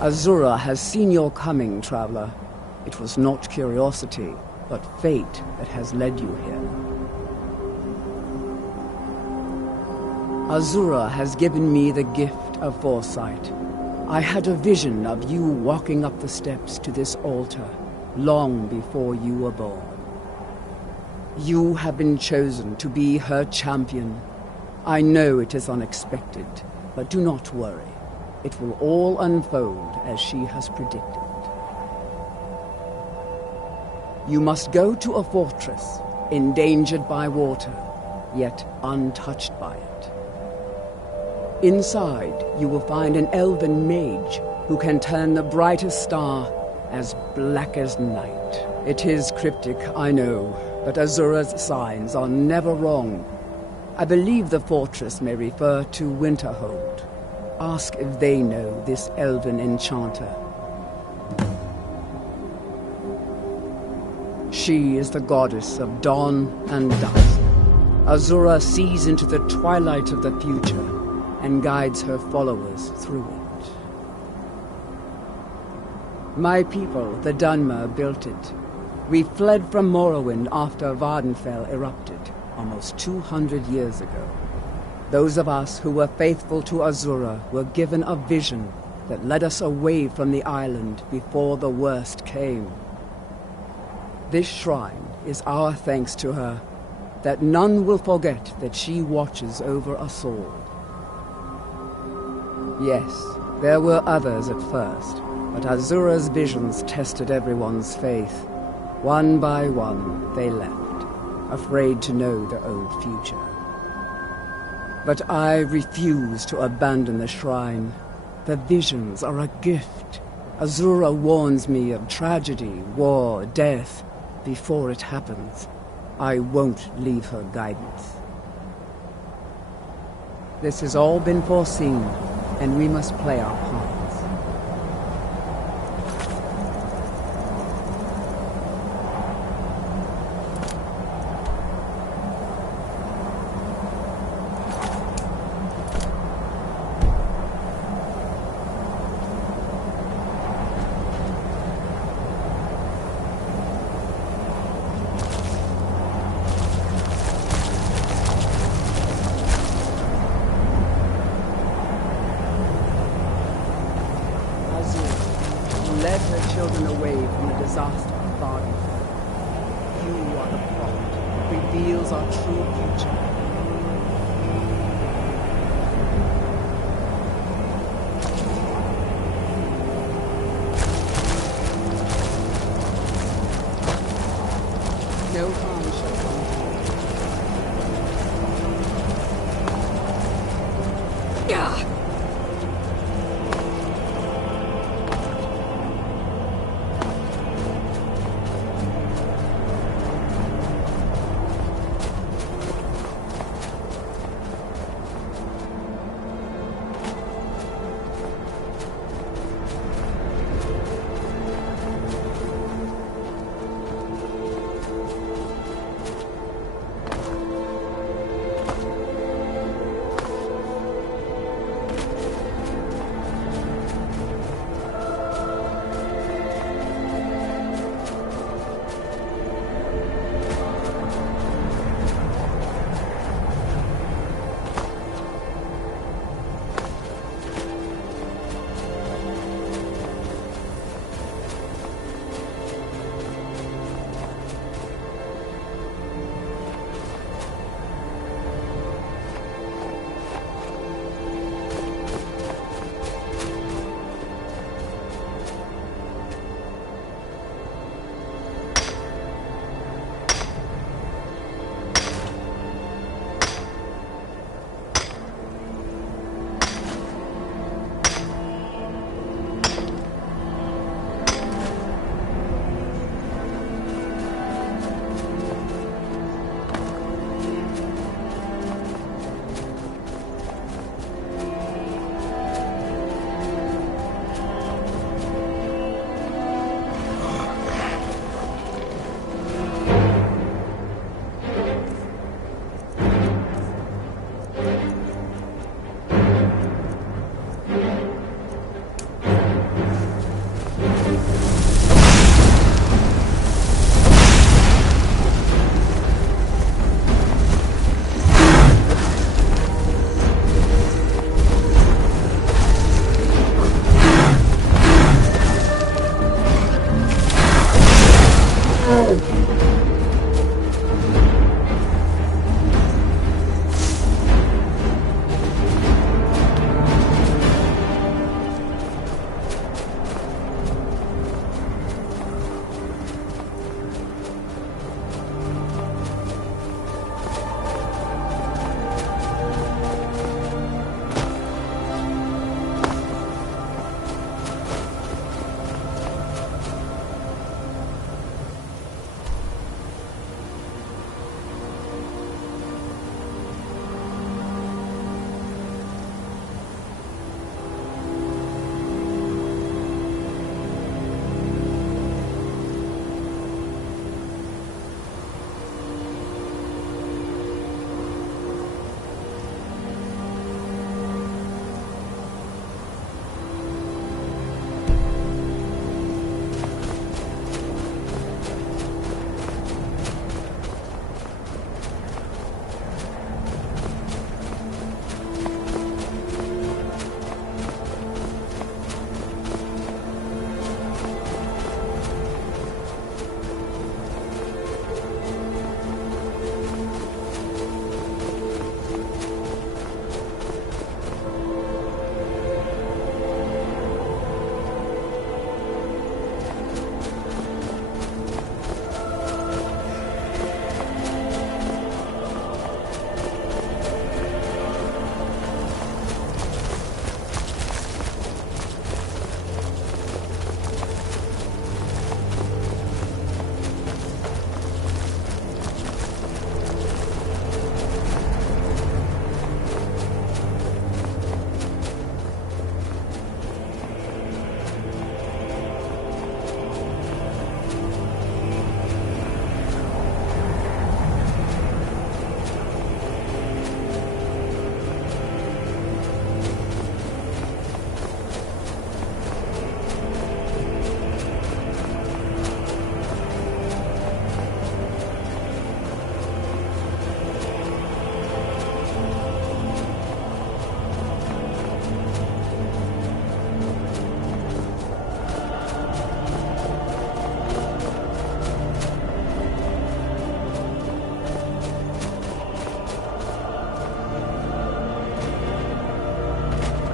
Azura has seen your coming, traveler. It was not curiosity, but fate that has led you here. Azura has given me the gift of foresight. I had a vision of you walking up the steps to this altar, long before you were born. You have been chosen to be her champion. I know it is unexpected, but do not worry. It will all unfold as she has predicted. You must go to a fortress, endangered by water, yet untouched by it. Inside, you will find an elven mage who can turn the brightest star as black as night. It is cryptic, I know, but Azura's signs are never wrong. I believe the fortress may refer to Winterhold. Ask if they know this elven enchanter. She is the goddess of dawn and dusk. Azura sees into the twilight of the future and guides her followers through it. My people, the Dunmer, built it. We fled from Morrowind after Vardenfell erupted, almost 200 years ago. Those of us who were faithful to Azura were given a vision that led us away from the island before the worst came. This shrine is our thanks to her, that none will forget that she watches over us all. Yes, there were others at first, but Azura's visions tested everyone's faith. One by one, they left, afraid to know the old future. But I refuse to abandon the shrine. The visions are a gift. Azura warns me of tragedy, war, death. Before it happens, I won't leave her guidance. This has all been foreseen, and we must play our parts. Led her children away from the disaster of Vardenfell. You are the prophet that reveals our true future. No harm shall come to you. Yeah.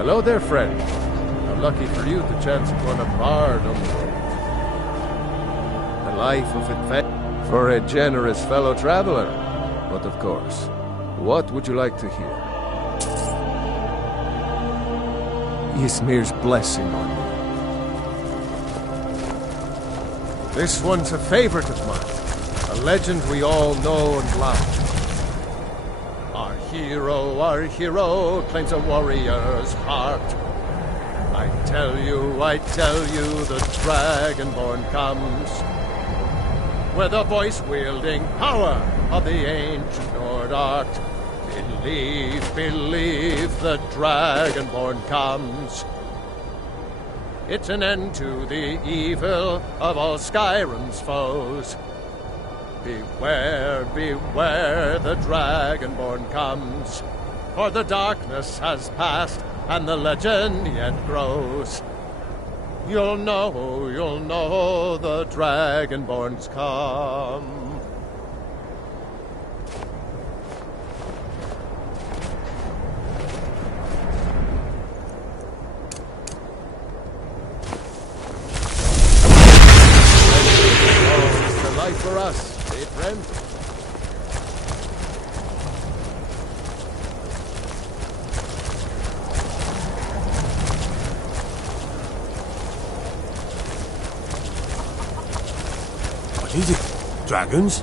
Hello there, friend. How lucky for you the chance of going a bard on the road. A life of adventure for a generous fellow traveler. But of course, what would you like to hear? Ysmir's blessing on you. This one's a favorite of mine. A legend we all know and love. Our hero claims a warrior's heart. I tell you, the Dragonborn comes. With the voice-wielding power of the ancient Nord art. Believe, the Dragonborn comes. It's an end to the evil of all Skyrim's foes. Beware, the Dragonborn comes. For the darkness has passed, and the legend yet grows. You'll know, the Dragonborn's come. It's the life for us, eh, friend? What is it? Dragons?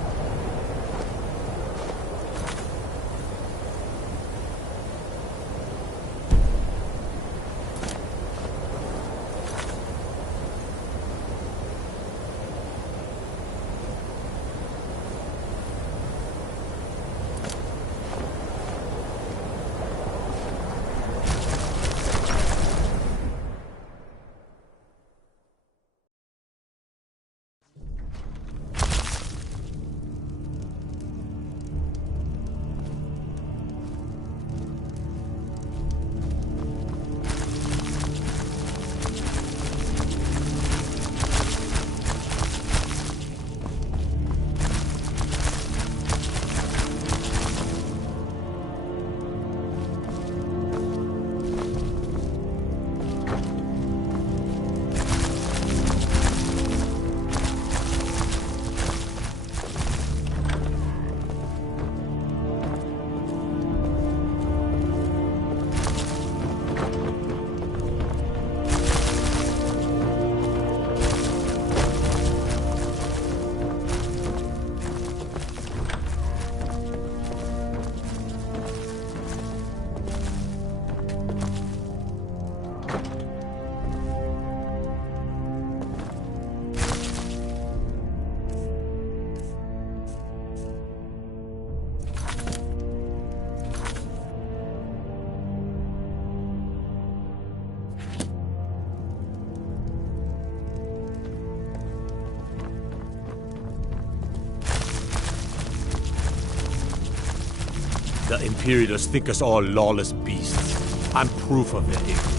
The Imperialists think us all lawless beasts. I'm proof of their ignorance.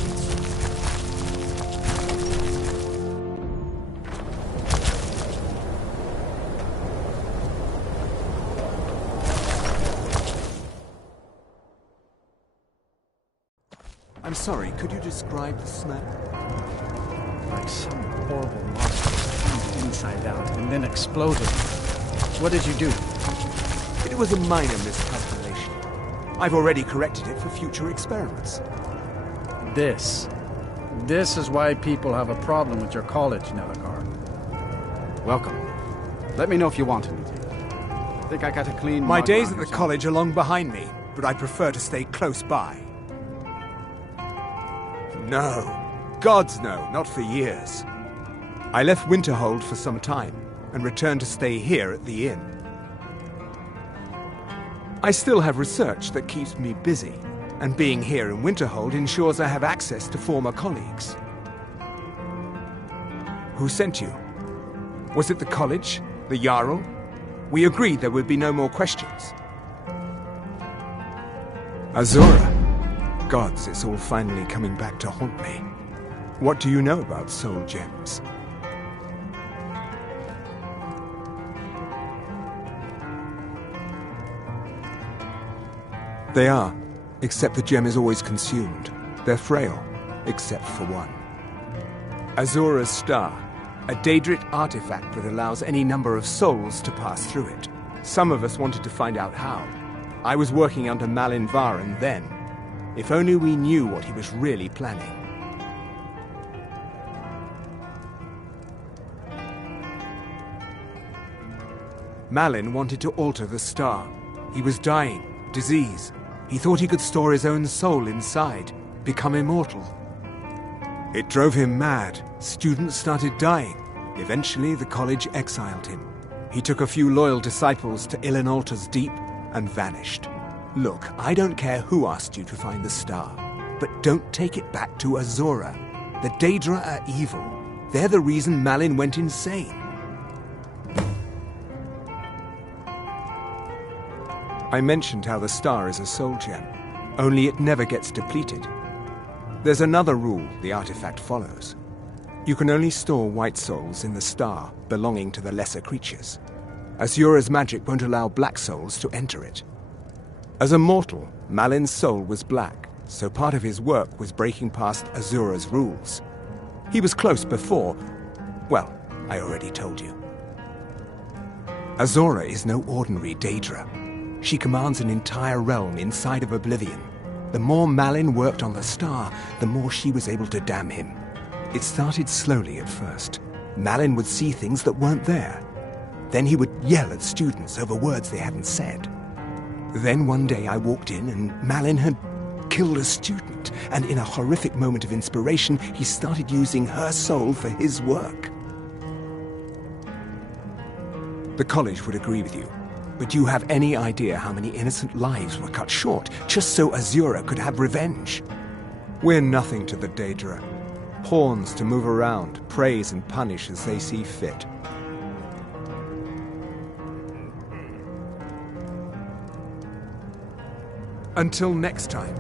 I'm sorry, could you describe the smell? Like some horrible monster turned inside out and then exploded. What did you do? It was a minor miscalculation. I've already corrected it for future experiments. This is why people have a problem with your college, Nelagar. Welcome. Let me know if you want anything. I think I got a clean... My days at the college are long behind me, but I prefer to stay close by. No. Gods no, not for years. I left Winterhold for some time, and returned to stay here at the inn. I still have research that keeps me busy, and being here in Winterhold ensures I have access to former colleagues. Who sent you? Was it the college? The Jarl? We agreed there would be no more questions. Azura. Gods, it's all finally coming back to haunt me. What do you know about soul gems? They are, except the gem is always consumed. They're frail, except for one. Azura's Star, a Daedric artifact that allows any number of souls to pass through it. Some of us wanted to find out how. I was working under Malin Varen then. If only we knew what he was really planning. Malin wanted to alter the star. He was dying, disease. He thought he could store his own soul inside, become immortal. It drove him mad. Students started dying. Eventually, the college exiled him. He took a few loyal disciples to Ilinalta's Deep and vanished. Look, I don't care who asked you to find the star, but don't take it back to Azura. The Daedra are evil. They're the reason Malin went insane. I mentioned how the star is a soul gem, only it never gets depleted. There's another rule the artifact follows. You can only store white souls in the star belonging to the lesser creatures. Azura's magic won't allow black souls to enter it. As a mortal, Malin's soul was black, so part of his work was breaking past Azura's rules. He was close before. Well, I already told you. Azura is no ordinary Daedra. She commands an entire realm inside of Oblivion. The more Malin worked on the star, the more she was able to damn him. It started slowly at first. Malin would see things that weren't there. Then he would yell at students over words they hadn't said. Then one day I walked in and Malin had killed a student, and in a horrific moment of inspiration, he started using her soul for his work. The college would agree with you. But do you have any idea how many innocent lives were cut short just so Azura could have revenge? We're nothing to the Daedra. Pawns to move around, praise and punish as they see fit. Until next time.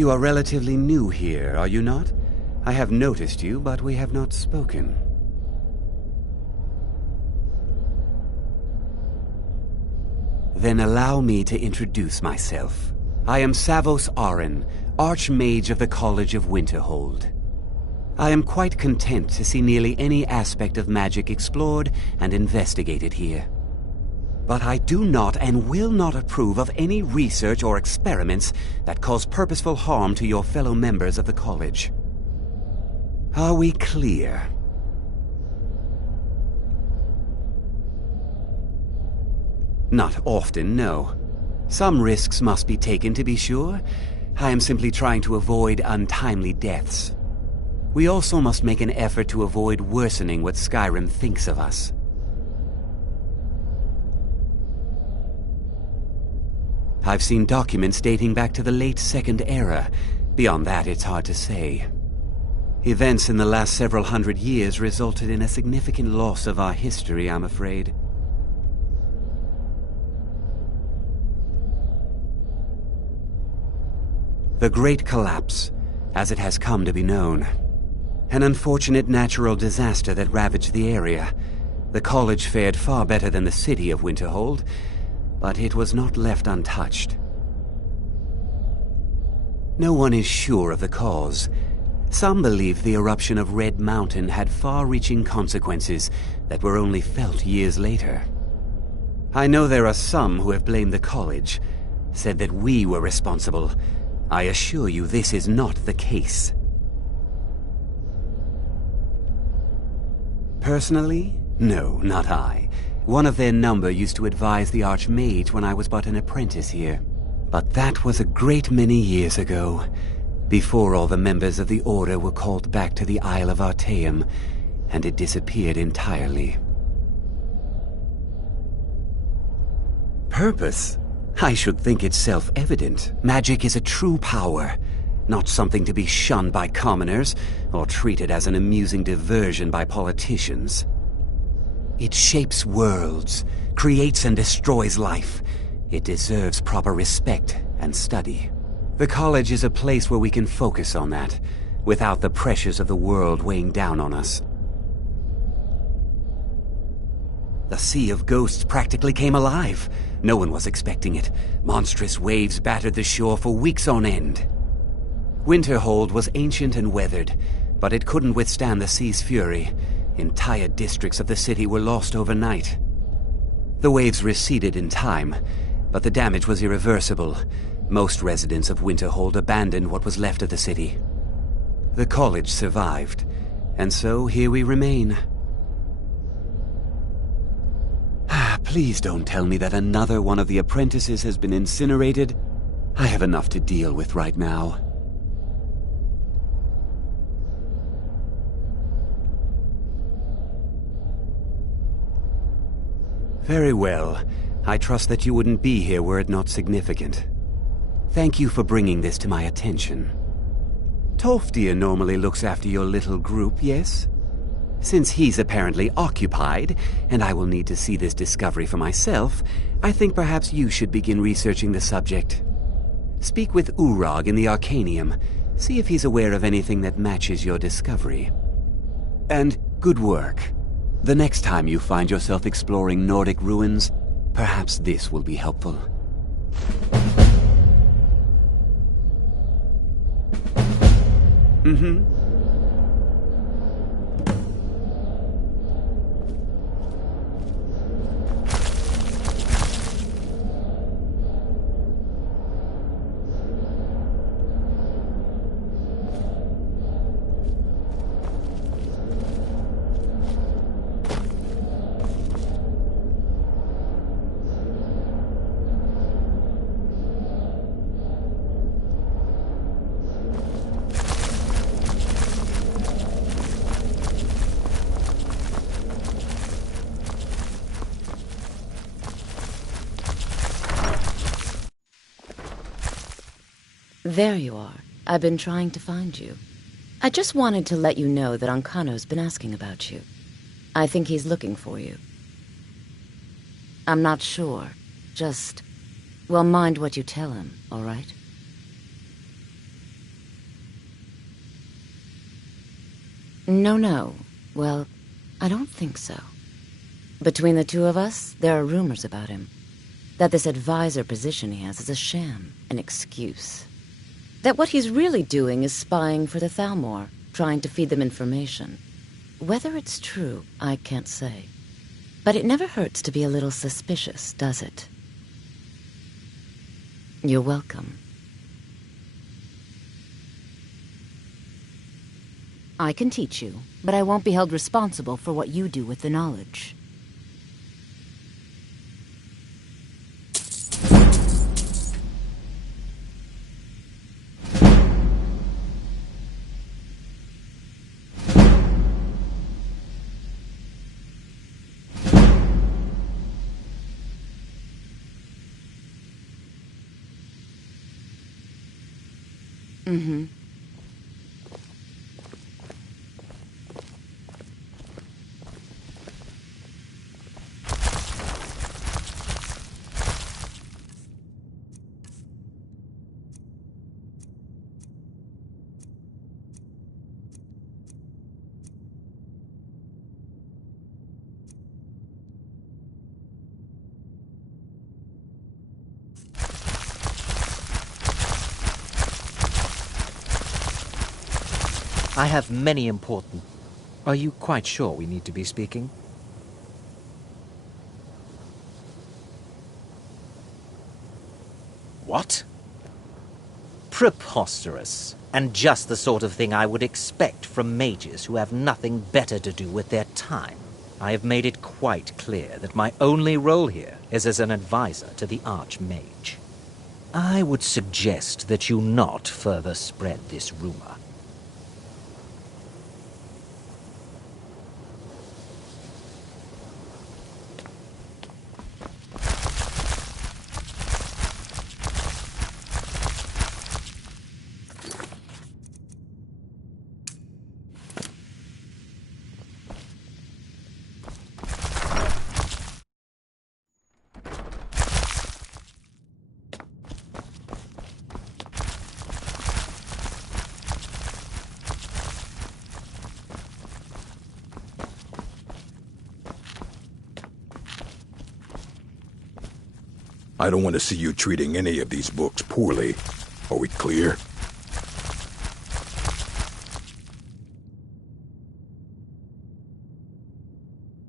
You are relatively new here, are you not? I have noticed you, but we have not spoken. Then allow me to introduce myself. I am Savos Arin, Archmage of the College of Winterhold. I am quite content to see nearly any aspect of magic explored and investigated here. But I do not and will not approve of any research or experiments that cause purposeful harm to your fellow members of the college. Are we clear? Not often, no. Some risks must be taken, to be sure. I am simply trying to avoid untimely deaths. We also must make an effort to avoid worsening what Skyrim thinks of us. I've seen documents dating back to the late Second Era. Beyond that, it's hard to say. Events in the last several hundred years resulted in a significant loss of our history, I'm afraid. The Great Collapse, as it has come to be known. An unfortunate natural disaster that ravaged the area. The college fared far better than the city of Winterhold, but it was not left untouched. No one is sure of the cause. Some believe the eruption of Red Mountain had far-reaching consequences that were only felt years later. I know there are some who have blamed the college, said that we were responsible. I assure you this is not the case. Personally? No, not I. One of their number used to advise the Archmage when I was but an apprentice here. But that was a great many years ago, before all the members of the Order were called back to the Isle of Artaeum, and it disappeared entirely. Purpose? I should think it's self-evident. Magic is a true power, not something to be shunned by commoners, or treated as an amusing diversion by politicians. It shapes worlds, creates and destroys life. It deserves proper respect and study. The college is a place where we can focus on that, without the pressures of the world weighing down on us. The Sea of Ghosts practically came alive. No one was expecting it. Monstrous waves battered the shore for weeks on end. Winterhold was ancient and weathered, but it couldn't withstand the sea's fury. Entire districts of the city were lost overnight. The waves receded in time, but the damage was irreversible. Most residents of Winterhold abandoned what was left of the city. The college survived, and so here we remain. Please don't tell me that another one of the apprentices has been incinerated. I have enough to deal with right now. Very well. I trust that you wouldn't be here were it not significant. Thank you for bringing this to my attention. Toftir normally looks after your little group, yes? Since he's apparently occupied, and I will need to see this discovery for myself, I think perhaps you should begin researching the subject. Speak with Urag in the Arcanium. See if he's aware of anything that matches your discovery. And good work. The next time you find yourself exploring Nordic ruins, perhaps this will be helpful. There you are. I've been trying to find you. I just wanted to let you know that Ancano's been asking about you. I think he's looking for you. I'm not sure. Just, well, mind what you tell him, all right? No. Well, I don't think so. Between the two of us, there are rumors about him. That this advisor position he has is a sham, an excuse. That what he's really doing is spying for the Thalmor, trying to feed them information. Whether it's true, I can't say. But it never hurts to be a little suspicious, does it? You're welcome. I can teach you, but I won't be held responsible for what you do with the knowledge. Mm-hmm. I have many important... Are you quite sure we need to be speaking? What? Preposterous. And just the sort of thing I would expect from mages who have nothing better to do with their time. I have made it quite clear that my only role here is as an advisor to the Archmage. I would suggest that you not further spread this rumor. I don't want to see you treating any of these books poorly. Are we clear?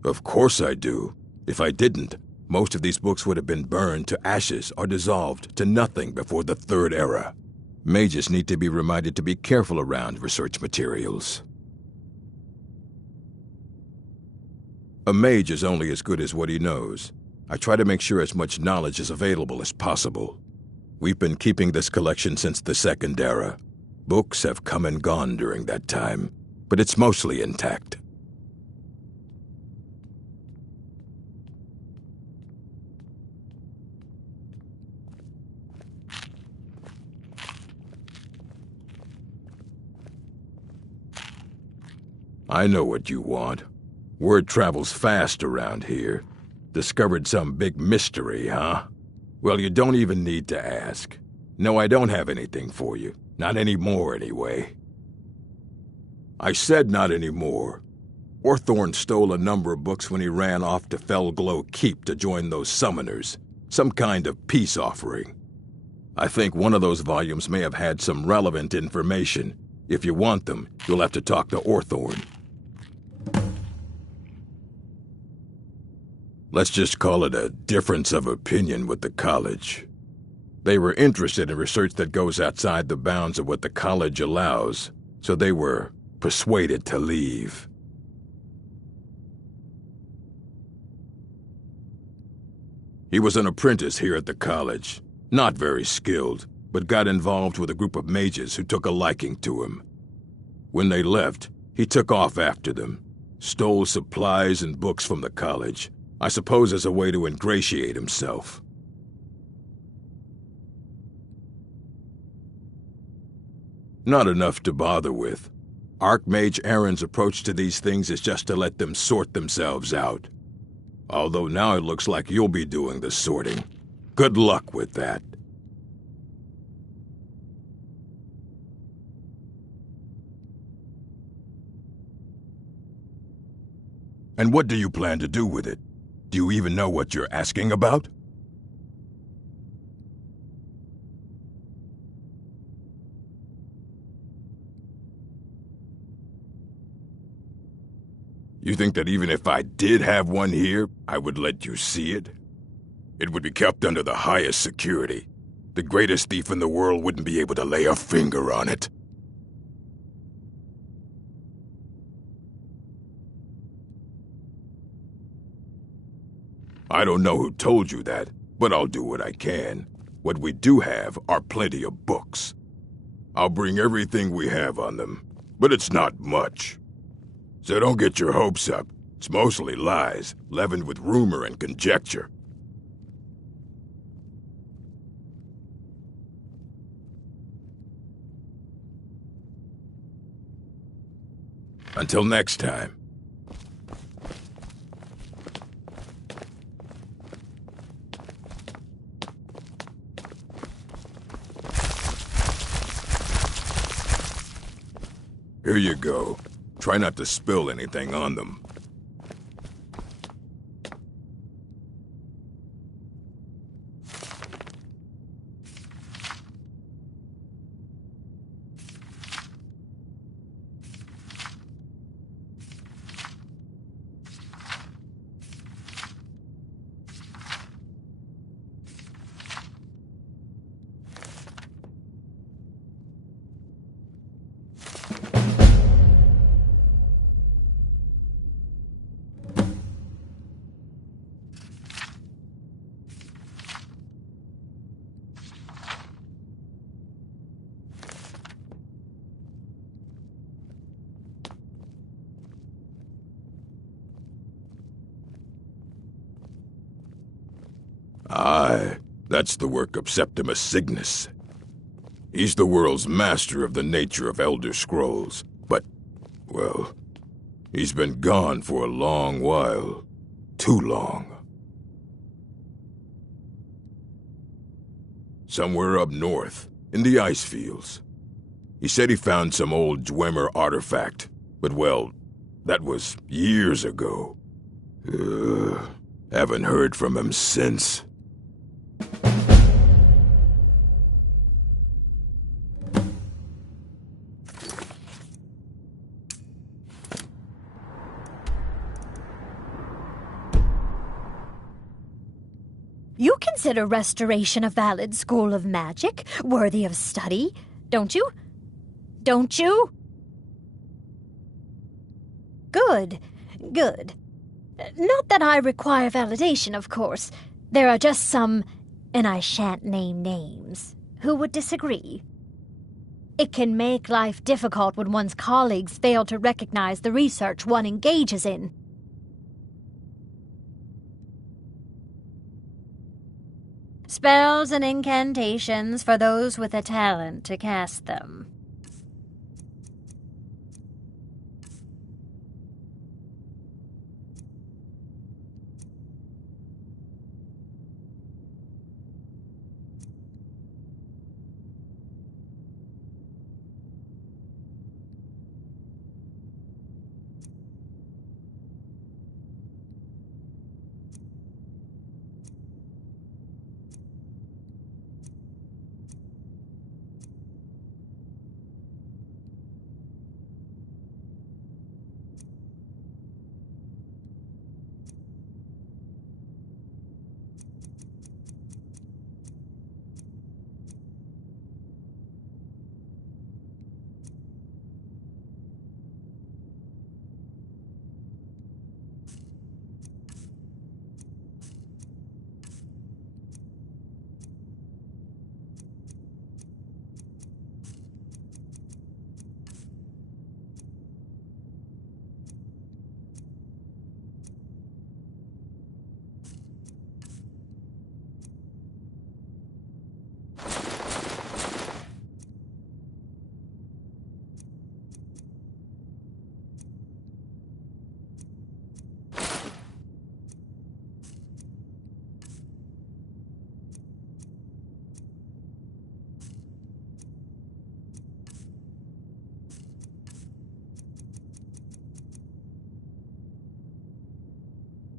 Of course I do. If I didn't, most of these books would have been burned to ashes or dissolved to nothing before the Third Era. Mages need to be reminded to be careful around research materials. A mage is only as good as what he knows. I try to make sure as much knowledge is available as possible. We've been keeping this collection since the Second Era. Books have come and gone during that time, but it's mostly intact. I know what you want. Word travels fast around here. Discovered some big mystery, huh? Well, you don't even need to ask. No, I don't have anything for you. Not anymore, anyway. I said not anymore. Orthorn stole a number of books when he ran off to Felglow Keep to join those summoners. Some kind of peace offering. I think one of those volumes may have had some relevant information. If you want them, you'll have to talk to Orthorn. Let's just call it a difference of opinion with the college. They were interested in research that goes outside the bounds of what the college allows, so they were persuaded to leave. He was an apprentice here at the college, not very skilled, but got involved with a group of mages who took a liking to him. When they left, he took off after them, stole supplies and books from the college, I suppose as a way to ingratiate himself. Not enough to bother with. Archmage Aaron's approach to these things is just to let them sort themselves out. Although now it looks like you'll be doing the sorting. Good luck with that. And what do you plan to do with it? Do you even know what you're asking about? You think that even if I did have one here, I would let you see it? It would be kept under the highest security. The greatest thief in the world wouldn't be able to lay a finger on it. I don't know who told you that, but I'll do what I can. What we do have are plenty of books. I'll bring everything we have on them, but it's not much. So don't get your hopes up. It's mostly lies, leavened with rumor and conjecture. Until next time. Here you go. Try not to spill anything on them. Aye, that's the work of Septimus Cygnus. He's the world's master of the nature of Elder Scrolls, but, well, he's been gone for a long while. Too long. Somewhere up north, in the ice fields. He said he found some old Dwemer artifact, but well, that was years ago. Haven't heard from him since. You consider restoration a valid school of magic, worthy of study, don't you? Don't you? Good, good. Not that I require validation, of course. There are just some, and I shan't name names, who would disagree. It can make life difficult when one's colleagues fail to recognize the research one engages in. Spells and incantations for those with a talent to cast them.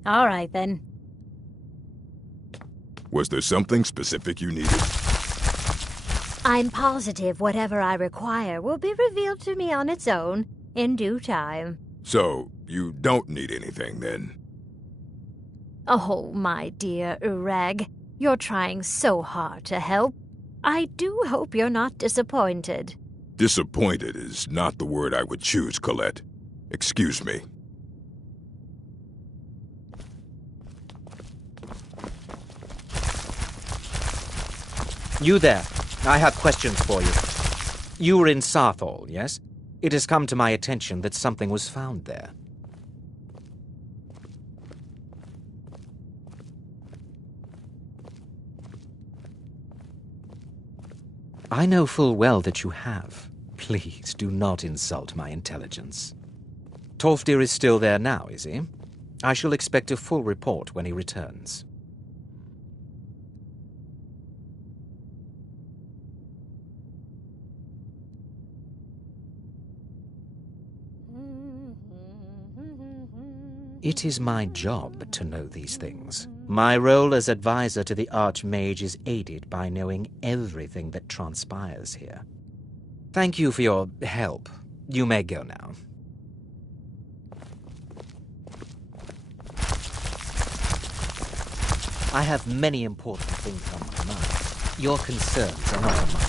All right, then. Was there something specific you needed? I'm positive whatever I require will be revealed to me on its own, in due time. So, you don't need anything, then? Oh, my dear Urag, you're trying so hard to help. I do hope you're not disappointed. Disappointed is not the word I would choose, Colette. Excuse me. You there. I have questions for you. You were in Sarthal, yes? It has come to my attention that something was found there. I know full well that you have. Please do not insult my intelligence. Tolfdir is still there now, is he? I shall expect a full report when he returns. It is my job to know these things. My role as advisor to the Archmage is aided by knowing everything that transpires here. Thank you for your help. You may go now. I have many important things on my mind. Your concerns are not on mine.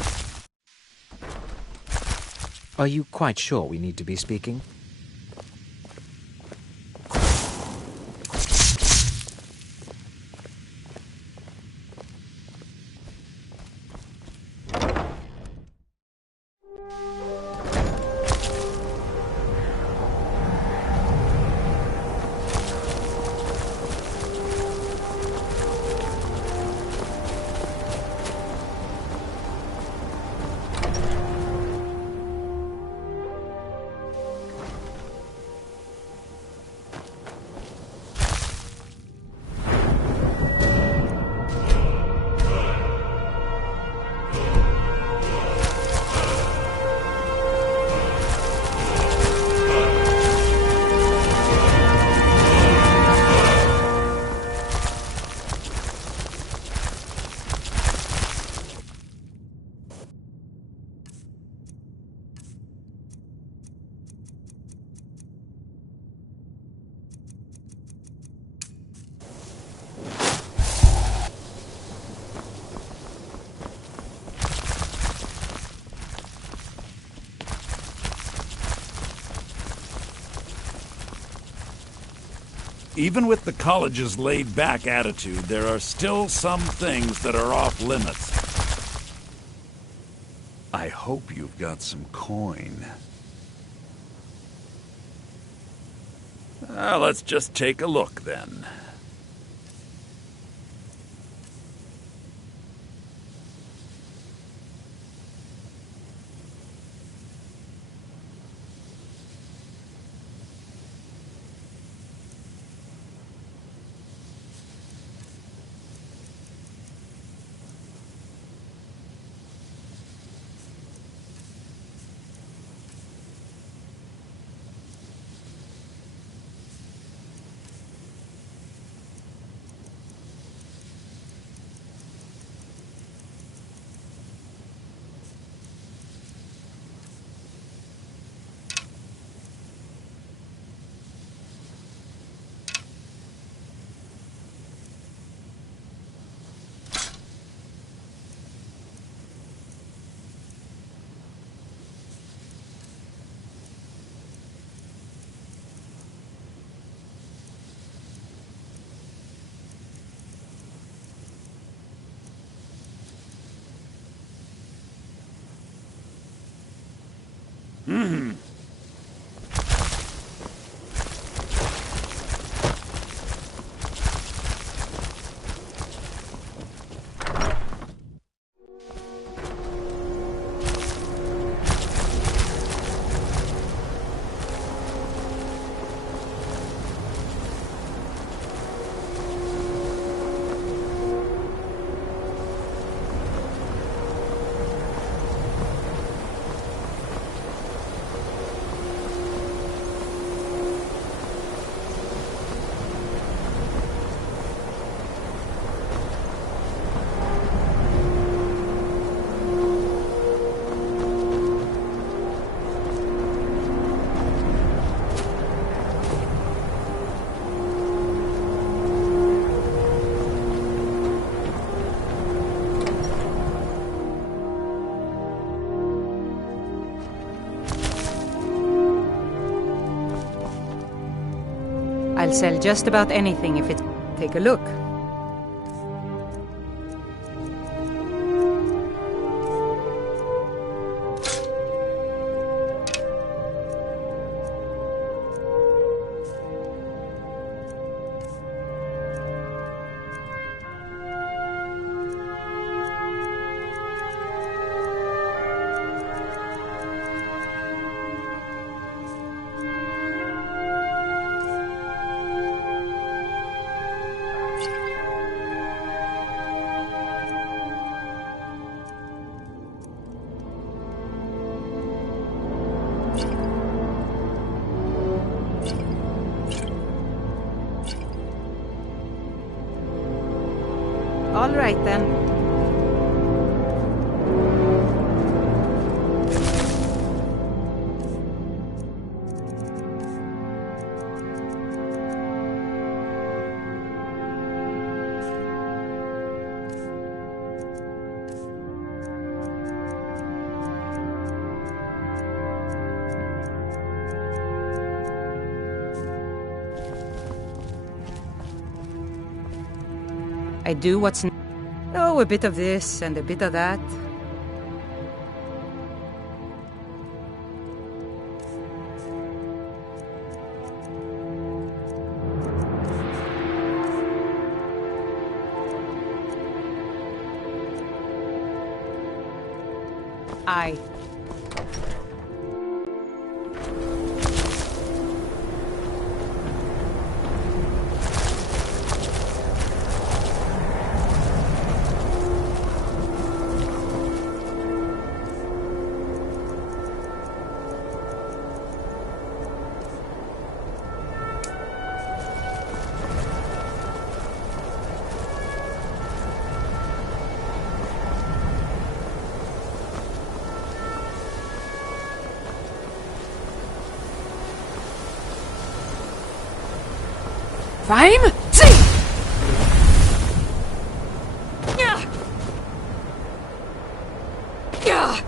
Are you quite sure we need to be speaking? Even with the college's laid-back attitude, there are still some things that are off-limits. I hope you've got some coin. Let's just take a look, then. sell just about anything if it's... Take a look. All right, then. I do what's... Oh, a bit of this and a bit of that. Aye. Fame? See! Yeah. Yeah.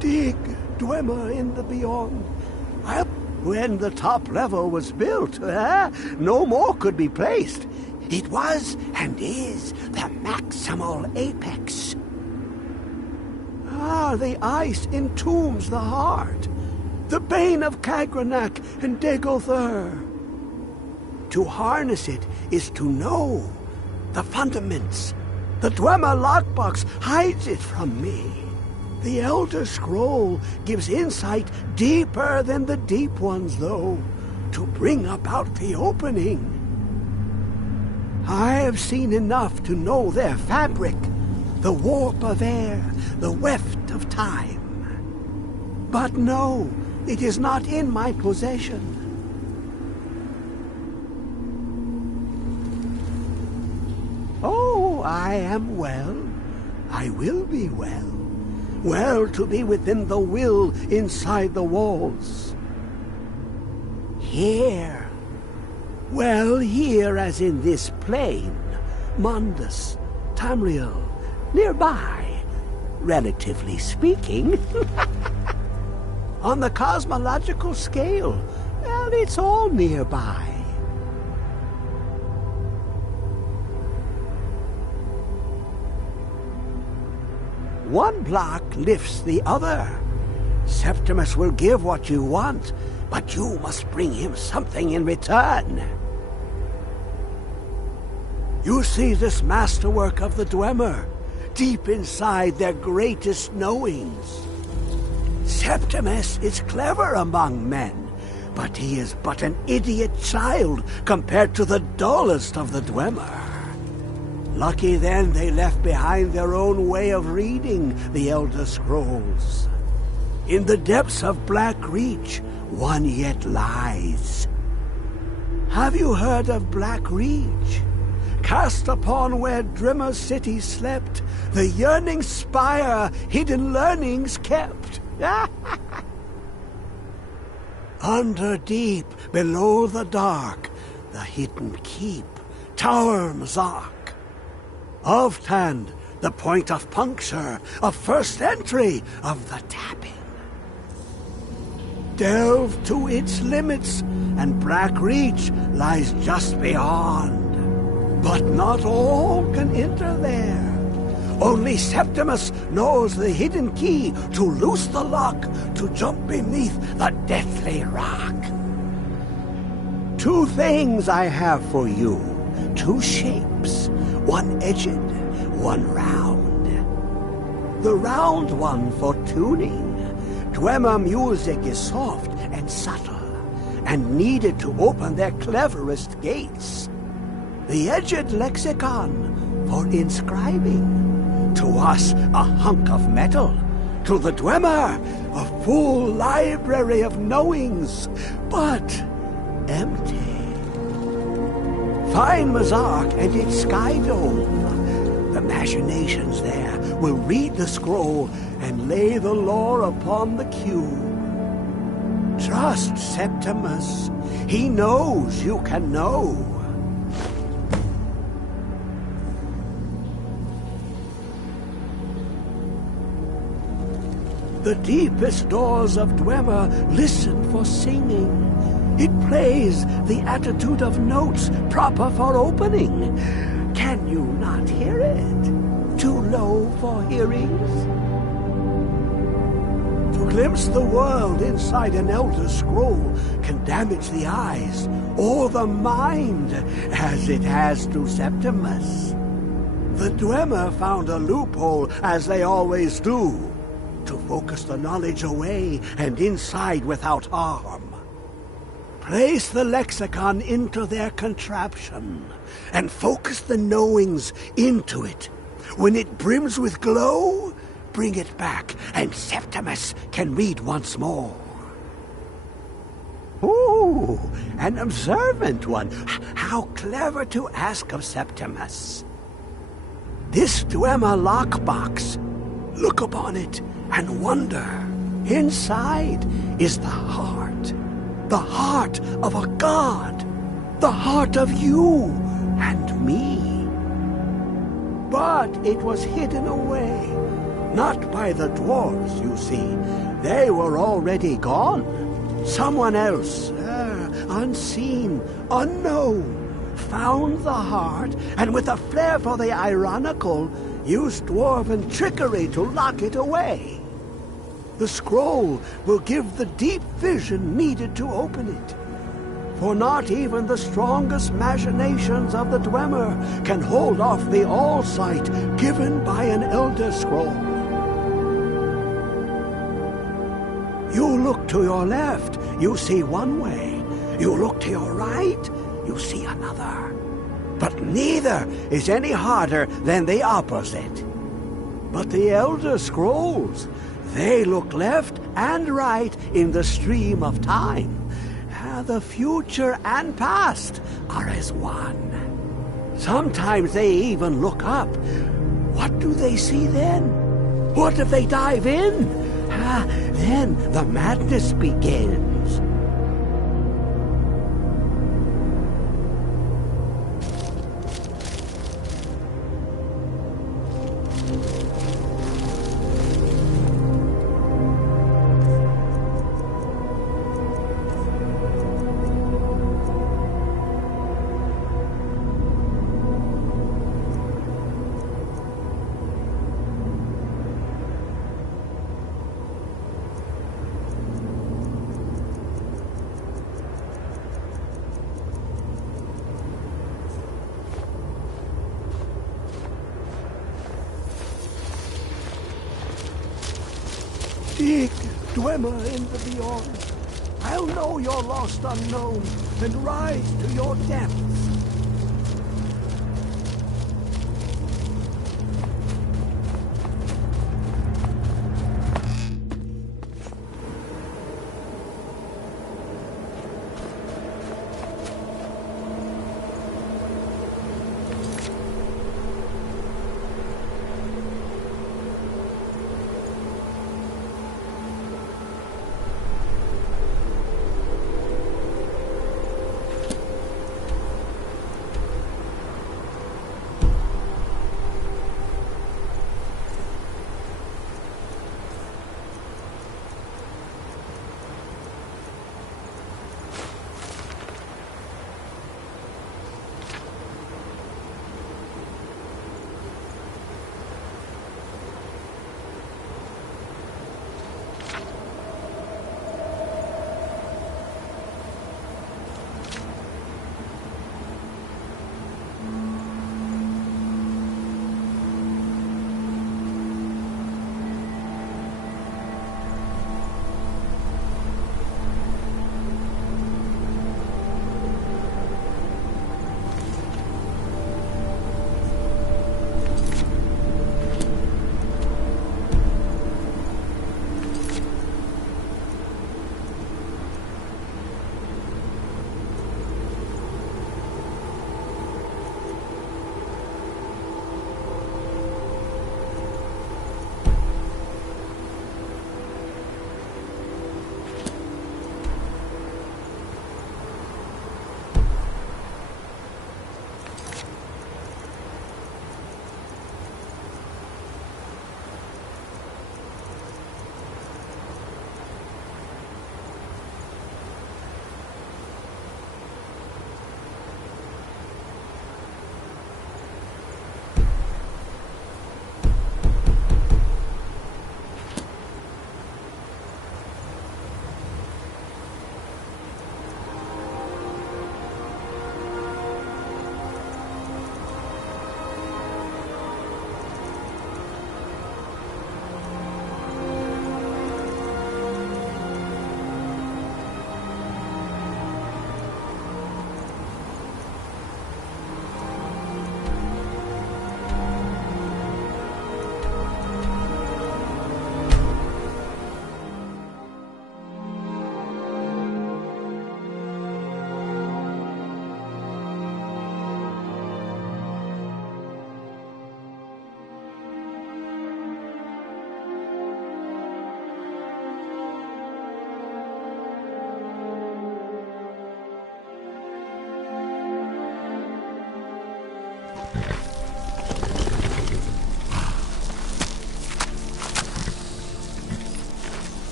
dig Dwemer in the beyond. When the top level was built, no more could be placed. It was and is the maximal apex. The ice entombs the heart, the bane of Kagranak and Degolthur. To harness it is to know the fundaments. The Dwemer lockbox hides it from me. The Elder Scroll gives insight deeper than the deep ones, though, to bring about the opening. I have seen enough to know their fabric, the warp of air, the weft of time. But no, it is not in my possession. Oh, I am well. I will be well. Well to be within the will inside the walls. Here. Well, here as in this plain. Mundus, Tamriel, nearby, relatively speaking. On the cosmological scale, well, it's all nearby. One block lifts the other. Septimus will give what you want, but you must bring him something in return. You see this masterwork of the Dwemer, deep inside their greatest knowings. Septimus is clever among men, but he is but an idiot child compared to the dullest of the Dwemer. Lucky then they left behind their own way of reading the Elder Scrolls. In the depths of Black Reach, one yet lies. Have you heard of Black Reach? Cast upon where Drimmer City slept, the yearning spire hidden learnings kept. Under deep, below the dark, the hidden keep, Tower Miraak. Of Tand, the point of puncture, of first entry, of the tapping. Delve to its limits, and Black Reach lies just beyond. But not all can enter there. Only Septimus knows the hidden key to loose the lock, to jump beneath the deathly rock. Two things I have for you, two shapes. One edged, one round. The round one for tuning. Dwemer music is soft and subtle, and needed to open their cleverest gates. The edged lexicon for inscribing. To us, a hunk of metal. To the Dwemer, a full library of knowings, but empty. Find Miraak and its sky dome. The machinations there will read the scroll and lay the lore upon the cube. Trust Septimus. He knows you can know. The deepest doors of Dwemer listen for singing. It plays the attitude of notes proper for opening. Can you not hear it? Too low for hearings? To glimpse the world inside an Elder Scroll can damage the eyes or the mind, as it has to Septimus. The Dwemer found a loophole, as they always do, to focus the knowledge away and inside without harm. Place the lexicon into their contraption, and focus the knowings into it. When it brims with glow, bring it back, and Septimus can read once more. Ooh, an observant one. How clever to ask of Septimus. This Dwemer lockbox, look upon it and wonder. Inside is the heart of a god, the heart of you and me. But it was hidden away, Not by the dwarves, you see. They were already gone. Someone else, unseen, unknown, found the heart, and with a flair for the ironical, used dwarven trickery to lock it away. The scroll will give the deep vision needed to open it. For not even the strongest machinations of the Dwemer can hold off the all-sight given by an Elder Scroll. You look to your left, you see one way. You look to your right, you see another. But neither is any harder than the opposite. But the Elder Scrolls, they look left and right in the stream of time. The future and past are as one. Sometimes they even look up. What do they see then? What if they dive in? Then the madness begins. Dig, Dwemer in the beyond. I'll know your lost unknown and rise to your depths.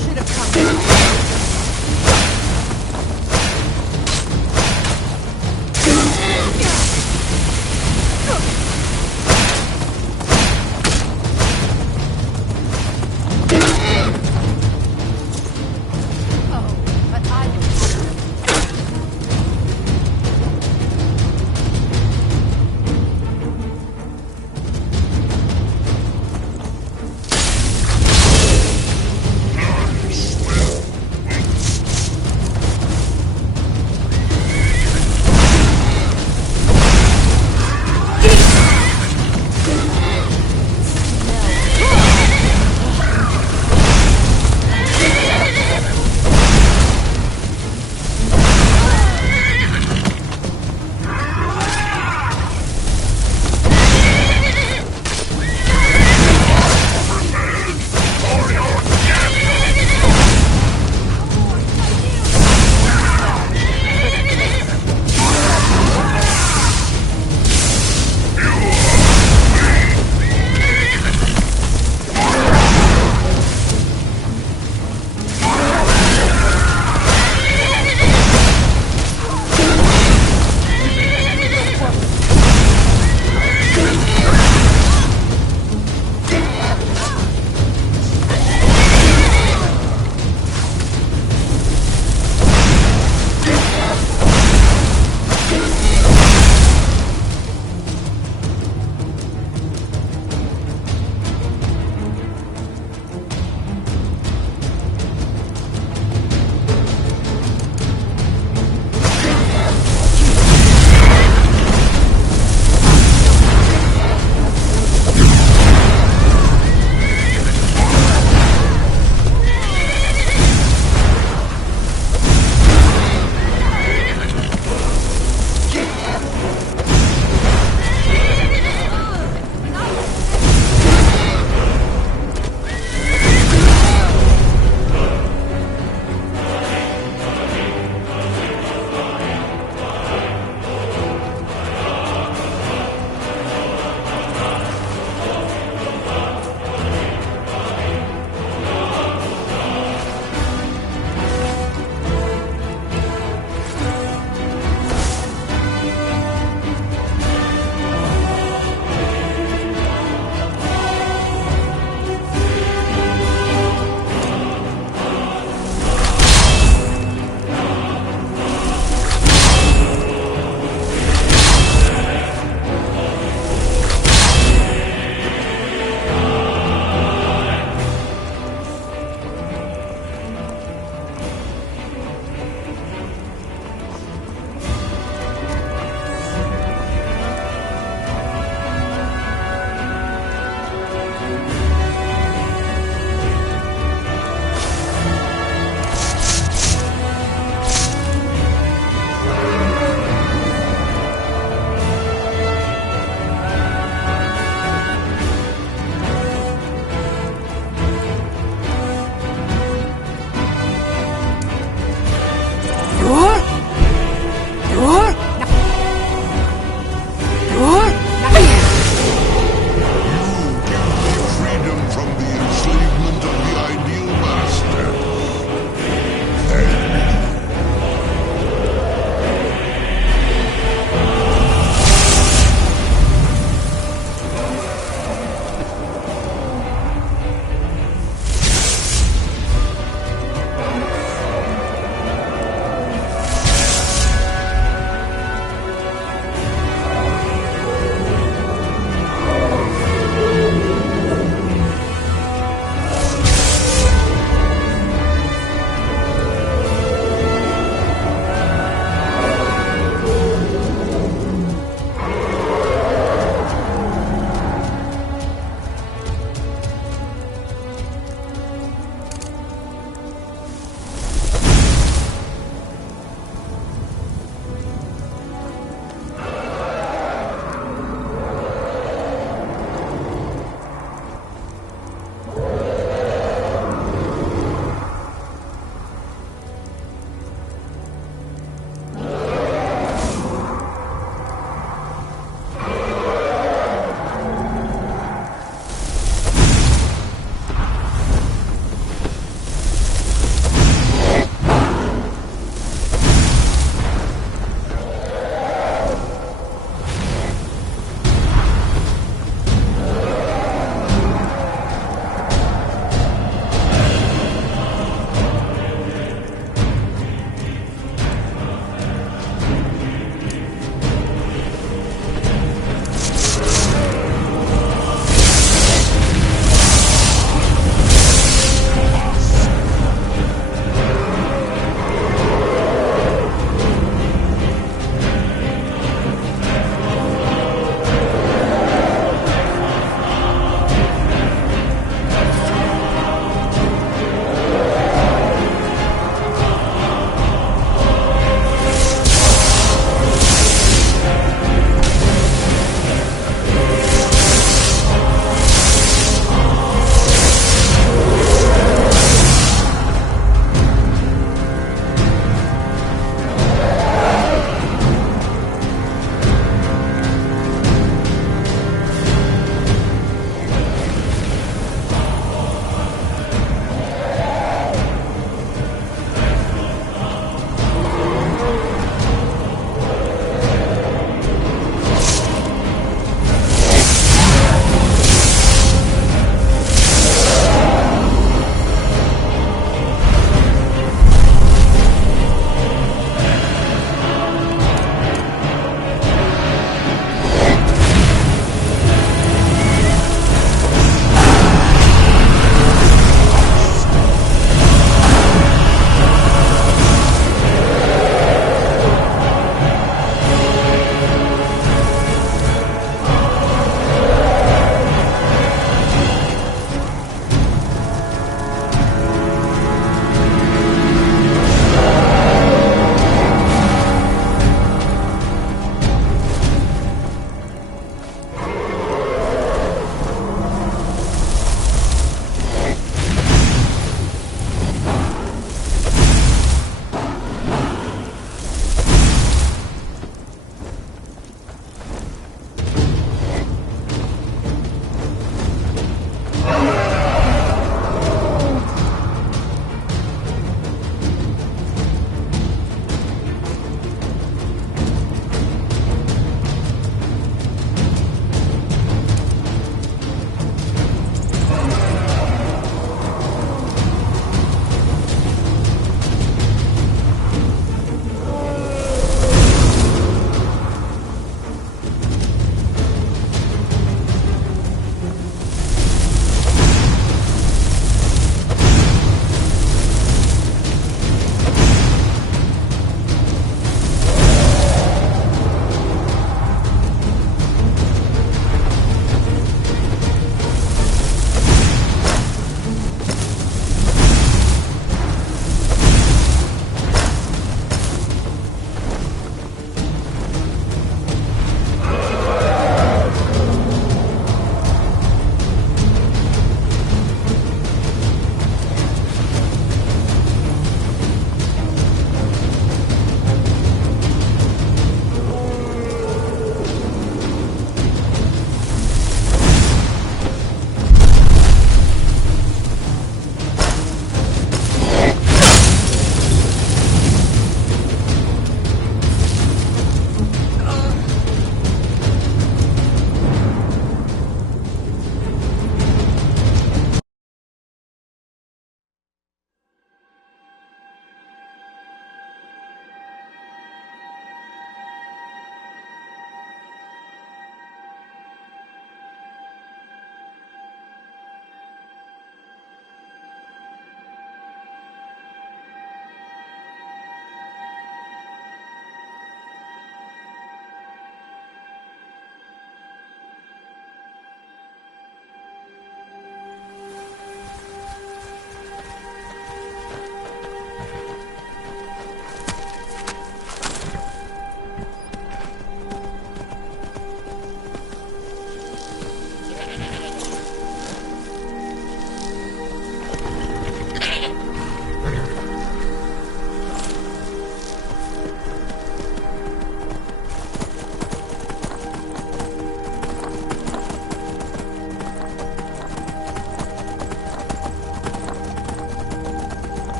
should have come